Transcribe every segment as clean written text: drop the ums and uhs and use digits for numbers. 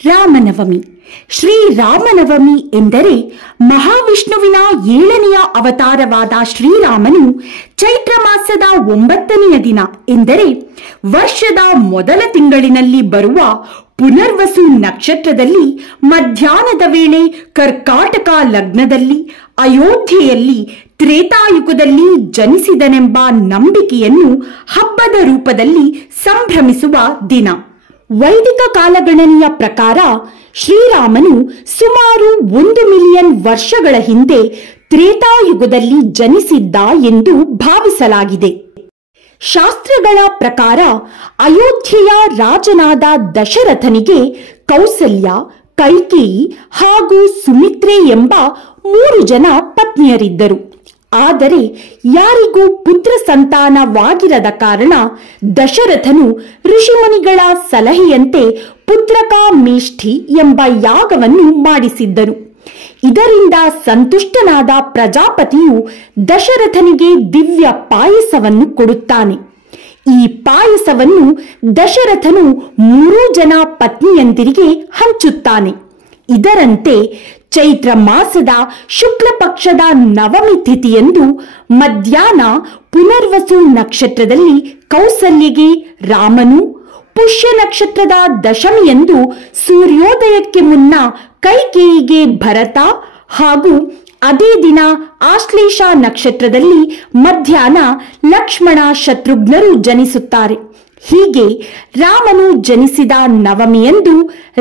ರಾಮನವಮಿ. ಶ್ರೀರಾಮನವಮಿ ಎಂದರೆ ಮಹಾವಿಷ್ಣುವಿನ 7ನೆಯ ಅವತಾರವಾದ ಶ್ರೀರಾಮನು ಚೈತ್ರ ಮಾಸದ 9ನೆಯ ದಿನ ಎಂದರೆ ವರ್ಷದ ಮೊದಲ ತಿಂಗಳಿನಲ್ಲಿ ಬರುವ ಪುನರ್ವಸು ನಕ್ಷತ್ರದಲ್ಲಿ ಮಧ್ಯಾಹ್ನದ ವೇಳೆ ಕರ್ಕಾಟಕ ಲಗ್ನದಲ್ಲಿ ಅಯೋಧ್ಯೆಯಲ್ಲಿ ತ್ರೇತಾಯುಗದಲ್ಲಿ ಜನಿಸಿದನೆಂಬ ನಂಬಿಕೆಯನ್ನು ಹಬ್ಬದ ರೂಪದಲ್ಲಿ ಸಂಭ್ರಮಿಸುವ ದಿನ. ವೈದಿಕ ಕಾಲಗಣನೆಯ ಪ್ರಕಾರ ಶ್ರೀರಾಮನು ಸುಮಾರು 1 ಮಿಲಿಯನ್ ವರ್ಷಗಳ ಹಿಂದೆ ತ್ರೇತಾಯುಗದಲ್ಲಿ ಜನಿಸಿದ್ದ ಎಂದು ಭಾವಿಸಲಾಗಿದೆ. ಶಾಸ್ತ್ರಗಳ ಪ್ರಕಾರ ಅಯೋಧ್ಯೆಯ ರಾಜನಾದ ದಶರಥನಿಗೆ ಕೌಸಲ್ಯ, ಕೈಕೇಯಿ ಹಾಗೂ ಸುಮಿತ್ರೆ ಎಂಬ 3 ಜನ ಪತ್ನಿಯರಿದ್ದರು. ಆದರೆ ಯಾರಿಗೂ ಪುತ್ರ ಸಂತಾನವಾಗಿರದ ಕಾರಣ ದಶರಥನು ಋಷಿಮುನಿಗಳ ಸಲಹೆಯಂತೆ ಪುತ್ರಕಾಮೇಷ್ಠಿ ಎಂಬ ಯಾಗವನ್ನು ಮಾಡಿಸಿದ್ದರು. ಇದರಿಂದ ಸಂತುಷ್ಟನಾದ ಪ್ರಜಾಪತಿಯು ದಶರಥನಿಗೆ ದಿವ್ಯ ಪಾಯಸವನ್ನು ಕೊಡುತ್ತಾನೆ. ಈ ಪಾಯಸವನ್ನು ದಶರಥನು 3 ಜನ ಪತ್ನಿಯಂದಿರಿಗೆ ಹಂಚುತ್ತಾನೆ. ಇದರಂತೆ ಚೈತ್ರ ಮಾಸದ ಶುಕ್ಲ ಪಕ್ಷದ ನವಮಿ ತಿಥಿಯಂದು ಮಧ್ಯಾಹ್ನ ಪುನರ್ವಸು ನಕ್ಷತ್ರದಲ್ಲಿ ಕೌಸಲ್ಯಗೆ ರಾಮನು, ಪುಷ್ಯ ನಕ್ಷತ್ರದ ದಶಮಿಯಂದು ಸೂರ್ಯೋದಯಕ್ಕೆ ಮುನ್ನ ಕೈಕೇಯಿಗೆ ಭರತ ಹಾಗೂ ಅದೇ ದಿನ ಆಶ್ಲೇಷ ನಕ್ಷತ್ರದಲ್ಲಿ ಮಧ್ಯಾಹ್ನ ಲಕ್ಷ್ಮಣ, ಶತ್ರುಘ್ನರು ಜನಿಸುತ್ತಾರೆ. ಹೀಗೆ ರಾಮನು ಜನಿಸಿದ ನವಮಿಯಂದು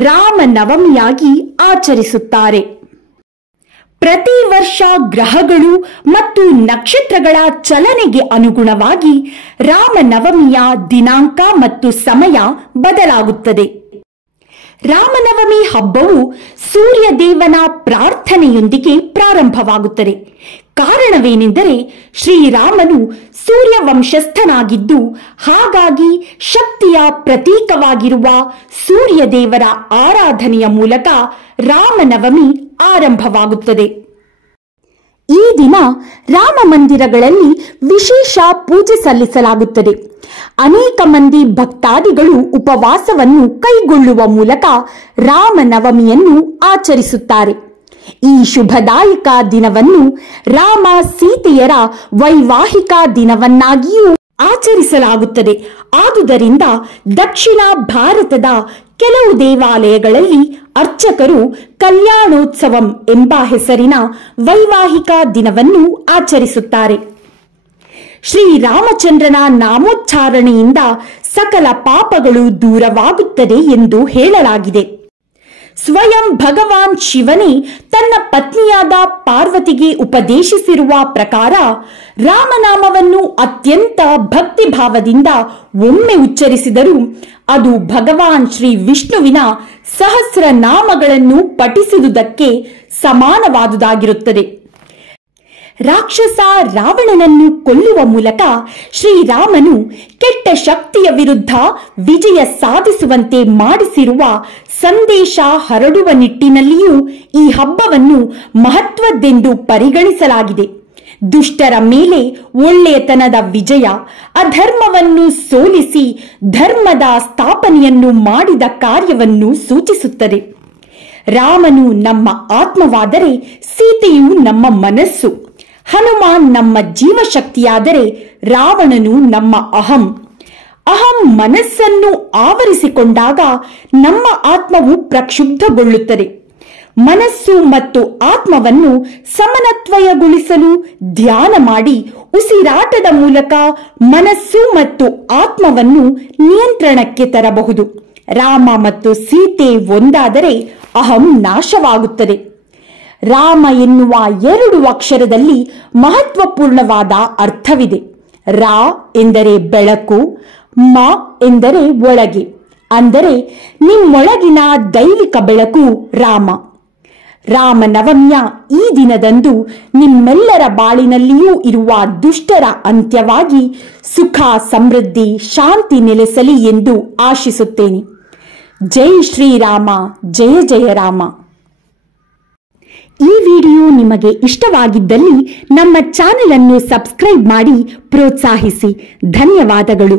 ರಾಮನವಮಿಯಾಗಿ ಆಚರಿಸುತ್ತಾರೆ. ಪ್ರತಿ ವರ್ಷ ಗ್ರಹಗಳು ಮತ್ತು ನಕ್ಷತ್ರಗಳ ಚಲನೆಗೆ ಅನುಗುಣವಾಗಿ ರಾಮನವಮಿಯ ದಿನಾಂಕ ಮತ್ತು ಸಮಯ ಬದಲಾಗುತ್ತದೆ. ರಾಮನವಮಿ ಹಬ್ಬವು ಸೂರ್ಯ ದೇವನ ಪ್ರಾರ್ಥನೆಯೊಂದಿಗೆ ಪ್ರಾರಂಭವಾಗುತ್ತದೆ. ಕಾರಣವೇನೆಂದರೆ ಶ್ರೀರಾಮನು ಸೂರ್ಯ ವಂಶಸ್ಥನಾಗಿದ್ದು, ಹಾಗಾಗಿ ಶಕ್ತಿಯ ಪ್ರತೀಕವಾಗಿರುವ ಸೂರ್ಯ ದೇವರ ಆರಾಧನೆಯ ಮೂಲಕ ರಾಮನವಮಿ ಆರಂಭವಾಗುತ್ತದೆ. ಈ ದಿನ ರಾಮ ಮಂದಿರಗಳಲ್ಲಿ ವಿಶೇಷ ಪೂಜೆ ಸಲ್ಲಿಸಲಾಗುತ್ತದೆ. ಅನೇಕ ಮಂದಿ ಭಕ್ತಾದಿಗಳು ಉಪವಾಸವನ್ನು ಕೈಗೊಳ್ಳುವ ಮೂಲಕ ರಾಮನವಮಿಯನ್ನು ಆಚರಿಸುತ್ತಾರೆ. ಈ ಶುಭದಾಯಕ ದಿನವನ್ನು ರಾಮ ಸೀತೆಯರ ವೈವಾಹಿಕ ದಿನವನ್ನಾಗಿಯೂ ಆಚರಿಸಲಾಗುತ್ತದೆ. ಆದುದರಿಂದ ದಕ್ಷಿಣ ಭಾರತದ ಕೆಲವು ದೇವಾಲಯಗಳಲ್ಲಿ ಅರ್ಚಕರು ಕಲ್ಯಾಣೋತ್ಸವಂ ಎಂಬ ಹೆಸರಿನ ವೈವಾಹಿಕ ದಿನವನ್ನು ಆಚರಿಸುತ್ತಾರೆ. ಶ್ರೀರಾಮಚಂದ್ರನ ನಾಮೋಚ್ಚಾರಣೆಯಿಂದ ಸಕಲ ಪಾಪಗಳು ದೂರವಾಗುತ್ತದೆ ಎಂದು ಹೇಳಲಾಗಿದೆ. ಸ್ವಯಂ ಭಗವಾನ್ ಶಿವನೇ ತನ್ನ ಪತ್ನಿಯಾದ ಪಾರ್ವತಿಗೆ ಉಪದೇಶಿಸಿರುವ ಪ್ರಕಾರ ರಾಮನಾಮವನ್ನು ಅತ್ಯಂತ ಭಕ್ತಿಭಾವದಿಂದ ಒಮ್ಮೆ ಉಚ್ಚರಿಸಿದರೂ ಅದು ಭಗವಾನ್ ಶ್ರೀ ವಿಷ್ಣುವಿನ ಸಹಸ್ರ ನಾಮಗಳನ್ನು ಪಠಿಸುವುದಕ್ಕೆ ಸಮಾನವಾದುದಾಗಿರುತ್ತದೆ. ರಾಕ್ಷಸ ರಾವಣನನ್ನು ಕೊಲ್ಲುವ ಮೂಲಕ ಶ್ರೀರಾಮನು ಕೆಟ್ಟ ಶಕ್ತಿಯ ವಿರುದ್ಧ ವಿಜಯ ಸಾಧಿಸುವಂತೆ ಮಾಡಿಸಿರುವ ಸಂದೇಶ ಹರಡುವ ನಿಟ್ಟಿನಲ್ಲಿಯೂ ಈ ಹಬ್ಬವನ್ನು ಮಹತ್ವದ್ದೆಂದು ಪರಿಗಣಿಸಲಾಗಿದೆ. ದುಷ್ಟರ ಮೇಲೆ ಒಳ್ಳೆಯತನದ ವಿಜಯ, ಅಧರ್ಮವನ್ನು ಸೋಲಿಸಿ ಧರ್ಮದ ಸ್ಥಾಪನೆಯನ್ನು ಮಾಡಿದ ಕಾರ್ಯವನ್ನು ಸೂಚಿಸುತ್ತದೆ. ರಾಮನು ನಮ್ಮ ಆತ್ಮವಾದರೆ ಸೀತೆಯು ನಮ್ಮ ಮನಸ್ಸು, ಹನುಮಾನ್ ನಮ್ಮ ಜೀವಶಕ್ತಿಯಾದರೆ ರಾವಣನು ನಮ್ಮ ಅಹಂ. ಅಹಂ ಮನಸ್ಸನ್ನು ಆವರಿಸಿಕೊಂಡಾಗ ನಮ್ಮ ಆತ್ಮವು ಪ್ರಕ್ಷುಬ್ಧಗೊಳ್ಳುತ್ತದೆ. ಮನಸ್ಸು ಮತ್ತು ಆತ್ಮವನ್ನು ಸಮನ್ವಯಗೊಳಿಸಲು ಧ್ಯಾನ ಮಾಡಿ ಉಸಿರಾಟದ ಮೂಲಕ ಮನಸ್ಸು ಮತ್ತು ಆತ್ಮವನ್ನು ನಿಯಂತ್ರಣಕ್ಕೆ ತರಬಹುದು. ರಾಮ ಮತ್ತು ಸೀತೆ ಒಂದಾದರೆ ಅಹಂ ನಾಶವಾಗುತ್ತದೆ. ರಾಮ ಎನ್ನುವ 2 ಅಕ್ಷರದಲ್ಲಿ ಮಹತ್ವಪೂರ್ಣವಾದ ಅರ್ಥವಿದೆ. ರಾ ಎಂದರೆ ಬೆಳಕು, ಮ ಎಂದರೆ ಒಳಗೆ, ಅಂದರೆ ನಿಮ್ಮೊಳಗಿನ ದೈವಿಕ ಬೆಳಕು ರಾಮ. ರಾಮನವಮಿಯ ಈ ದಿನದಂದು ನಿಮ್ಮೆಲ್ಲರ ಬಾಳಿನಲ್ಲಿಯೂ ಇರುವ ದುಷ್ಟರ ಅಂತ್ಯವಾಗಿ ಸುಖ, ಸಮೃದ್ಧಿ, ಶಾಂತಿ ನೆಲೆಸಲಿ ಎಂದು ಆಶಿಸುತ್ತೇನೆ. ಜೈ ಶ್ರೀರಾಮ, ಜಯ ಜಯ ರಾಮ. ಈ ವಿಡಿಯೋ ನಿಮಗೆ ಇಷ್ಟವಾಗಿದ್ದಲ್ಲಿ ನಮ್ಮ ಚಾನೆಲ್ ಅನ್ನು ಸಬ್ಸ್ಕ್ರೈಬ್ ಮಾಡಿ ಪ್ರೋತ್ಸಾಹಿಸಿ. ಧನ್ಯವಾದಗಳು.